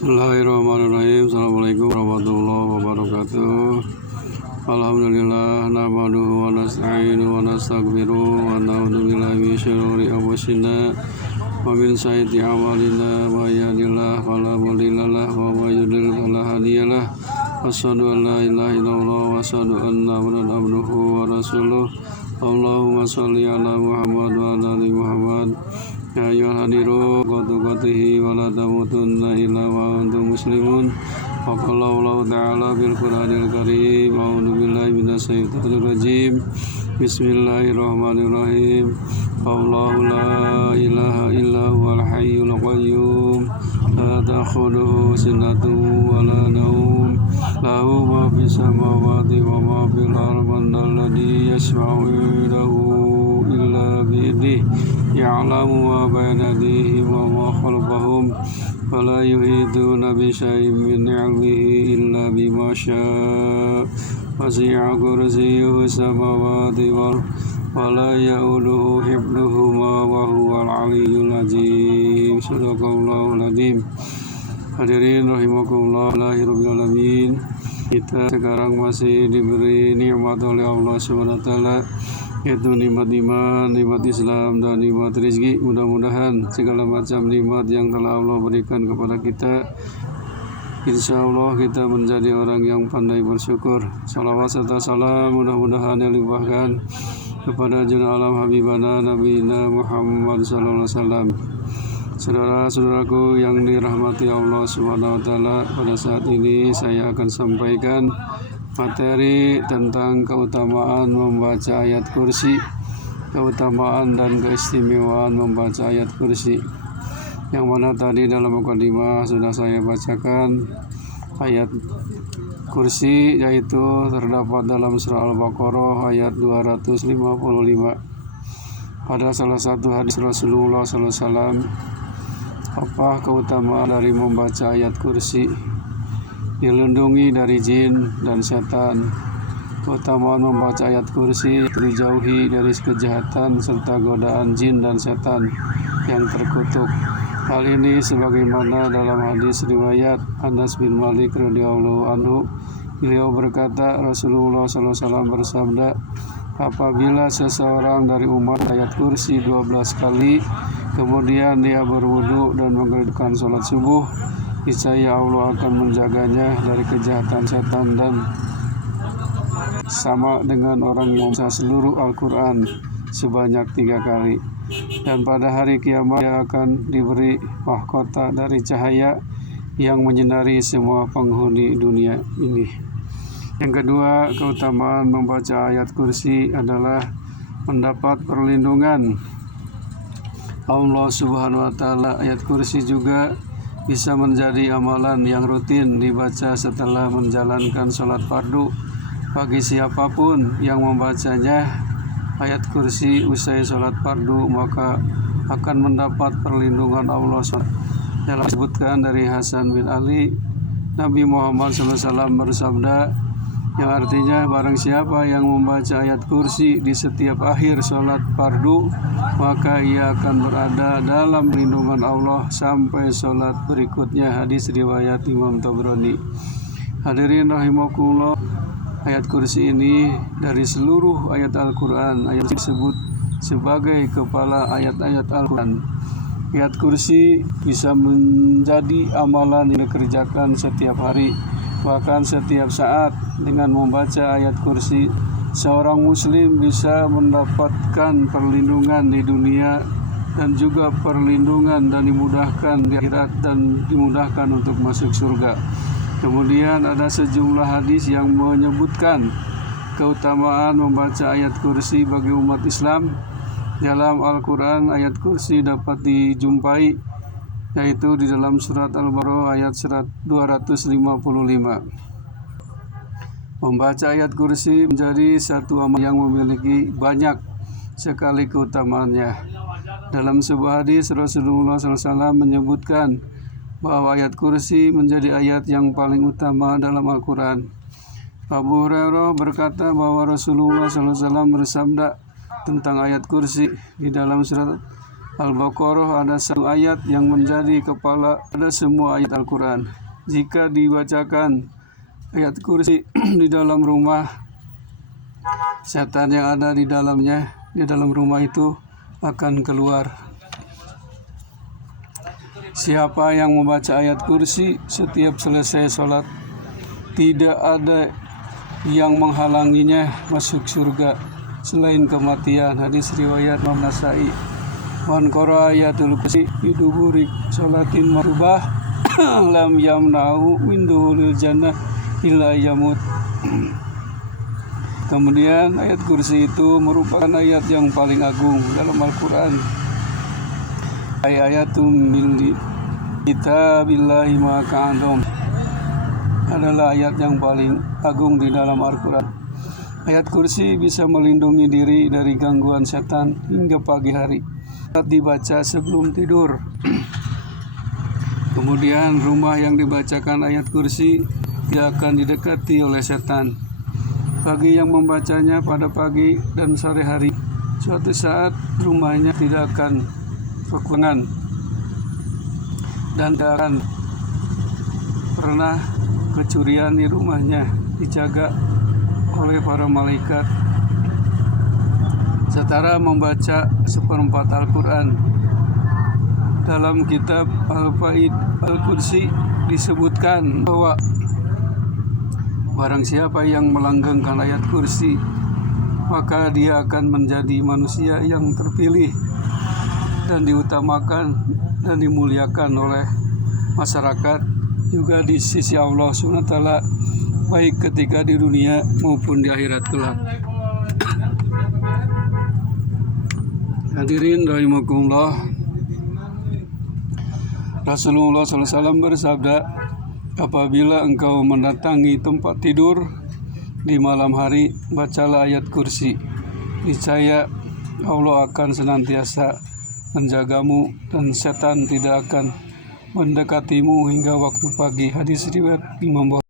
Bismillahirrahmanirrahim. Assalamualaikum warahmatullahi wabarakatuh. Alhamdulillah nahmaduhu wa nasta'inuhu wa nastaghfiruh wa na'udzu billahi min syururi anfusina wa min sayyiati a'malina may yahdihillahu fala mudilla lahu wa may yudlil fala hadiyalah. Asyhadu an la ilaha illallah wa asyhadu anna muhammadan abduhu wa rasuluh. Allahumma shalli ala Muhammad wa ala ali Muhammad. Ya ayyuhal hadiru qatuqatihi wa la tamutunna illa wa antum muslimun. Wa qala Allah ta'ala fil Qur'anil Karim. A'udzu billahi minasy syaithanir rajim. Bismillahirrahmanirrahim. Allahu la ilaha illa huwal hayyul qayyum. La ta'khudhuhu sinatun wa la nawm. Lahu ma fis samawati wa ma fil ardi. Man alladhi yashfa'u 'indahu illa bi'idhnihi. Ya'lamu ma bayna aydihim wa ma khalfahum wa la yuhituna bi syai'in min 'ilmihi illa bima syaa. Wasi'a kursiyyuhu samawati wal ardi wa la ya'uduhu hifdhuhuma wa huwal 'aliyyul 'azim. Shadaqallahul 'azim. Hadirin rahimakumullah, rabbil alamin. Kita sekarang masih diberi nikmat oleh Allah Subhanahu wa taala, yaitu nikmat iman, nikmat Islam, dan nikmat rezeki. Mudah-mudahan segala macam nikmat yang telah Allah berikan kepada kita, insya Allah kita menjadi orang yang pandai bersyukur. Salawat serta salam mudah-mudahan yang dilimpahkan kepada junjungan alam Habibana Nabiyina Muhammad sallallahu alaihi wasallam. Saudara-saudaraku yang dirahmati Allah Subhanahu wa taala, pada saat ini saya akan sampaikan materi tentang keutamaan membaca ayat kursi, keutamaan dan keistimewaan membaca ayat kursi, yang mana tadi dalam mukadimah sudah saya bacakan ayat kursi, yaitu terdapat dalam surah Al-Baqarah ayat 255 pada salah satu hadis Rasulullah SAW. Apa keutamaan dari membaca ayat kursi? Dilindungi dari jin dan setan. Keutamaan membaca ayat kursi, dijauhi dari kejahatan serta godaan jin dan setan yang terkutuk. Hal ini sebagaimana dalam hadis riwayat Anas bin Malik radhiyallahu anhu. Beliau berkata, Rasulullah SAW bersabda, apabila seseorang dari umat ayat kursi 12 kali, kemudian dia berwudu dan mengerjakan sholat subuh, niscaya Allah akan menjaganya dari kejahatan setan, dan sama dengan orang yang membaca seluruh Al-Quran sebanyak 3 kali. Dan pada hari kiamat dia akan diberi mahkota dari cahaya yang menyinari semua penghuni dunia ini. Yang kedua, keutamaan membaca ayat kursi adalah mendapat perlindungan Allah Subhanahu wa taala. Ayat kursi juga bisa menjadi amalan yang rutin dibaca setelah menjalankan sholat fardu. Bagi siapapun yang membacanya ayat kursi usai sholat fardu, maka akan mendapat perlindungan Allah SWT. Yang disebutkan dari Hasan bin Ali, Nabi Muhammad SAW bersabda, yang artinya barang siapa yang membaca ayat kursi di setiap akhir sholat fardu, maka ia akan berada dalam lindungan Allah sampai sholat berikutnya. Hadis riwayat Imam Tabrani. Hadirin rahimakumullah, ayat kursi ini dari seluruh ayat Al-Quran, ayat disebut sebagai kepala ayat-ayat Al-Quran. Ayat kursi bisa menjadi amalan yang dikerjakan setiap hari, bahkan setiap saat. Dengan membaca ayat kursi, seorang muslim bisa mendapatkan perlindungan di dunia dan juga perlindungan dan dimudahkan di akhirat dan dimudahkan untuk masuk surga. Kemudian ada sejumlah hadis yang menyebutkan keutamaan membaca ayat kursi bagi umat Islam. Dalam Al-Quran, ayat kursi dapat dijumpai, yaitu di dalam surat Al-Baqarah ayat 255. Membaca ayat kursi menjadi satu amal yang memiliki banyak sekali keutamaannya. Dalam sebuah hadis Rasulullah SAW menyebutkan bahwa ayat kursi menjadi ayat yang paling utama dalam Al-Quran. Abu Hurairah berkata bahwa Rasulullah SAW bersabda tentang ayat kursi di dalam surat Al-Baqarah ada satu ayat yang menjadi kepala pada semua ayat Al-Quran. Jika dibacakan ayat kursi di dalam rumah, setan yang ada di dalam rumah itu akan keluar. Siapa yang membaca ayat kursi setiap selesai sholat, tidak ada yang menghalanginya masuk surga selain kematian. Hadis riwayat Imam Nasai. Man qara ayatul kursi yuduburi sholatin marubah lam yamna'u min duhulil jannah illa yamut. Kemudian ayat kursi itu merupakan ayat yang paling agung dalam Al-Quran. Ayatum min kitabillahi ma ka'adum adalah ayat yang paling agung di dalam Al-Quran. Ayat kursi bisa melindungi diri dari gangguan setan hingga pagi hari saat dibaca sebelum tidur. Kemudian rumah yang dibacakan ayat kursi tidak akan didekati oleh setan. Bagi yang membacanya pada pagi dan sore hari, suatu saat rumahnya tidak akan kekurangan dan tidak akan pernah kecurian di rumahnya, dijaga oleh para malaikat. Setara membaca seperempat Al-Quran. Dalam kitab Al-Faid Al-Qudsi disebutkan bahwa barang siapa yang melanggengkan ayat kursi, maka dia akan menjadi manusia yang terpilih dan diutamakan dan dimuliakan oleh masyarakat, juga di sisi Allah SWT, baik ketika di dunia maupun di akhirat kelak. Hadirin rahimakumullah, Rasulullah SAW bersabda, apabila engkau mendatangi tempat tidur di malam hari, bacalah ayat kursi. Niscaya Allah akan senantiasa menjagamu dan setan tidak akan mendekatimu hingga waktu pagi. Hadis riwayat Imam Bukhari.